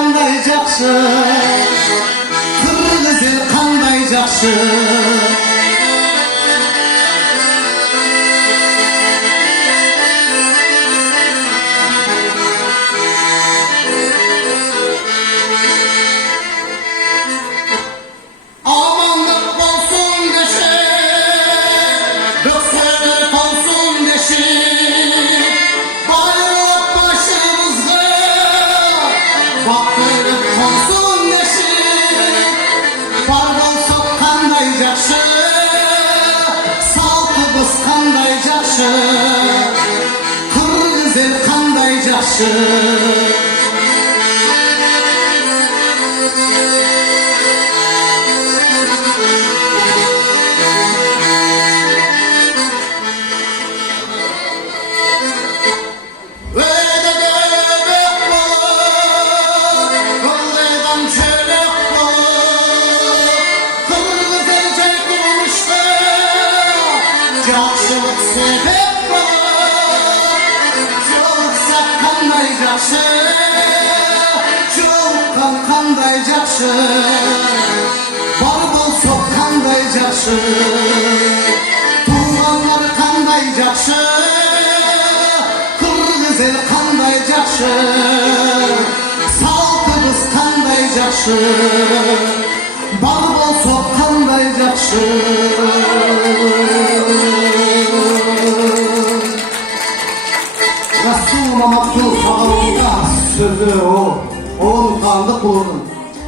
qanday жақсы, qirg'iz el qanday жақсы. Qirg'iz el qanday жақсы. Жақсылық себеп жақсы, жолыққан қандай жақсы, бар болса қандай жақсы, туғандар қандай жақсы, қырғыз ел қандай жақсы, салтымыз қандай жақсы, бар болса қандай жақсы. Расул Маматтың сағалында сөзі ол қанды қылығын.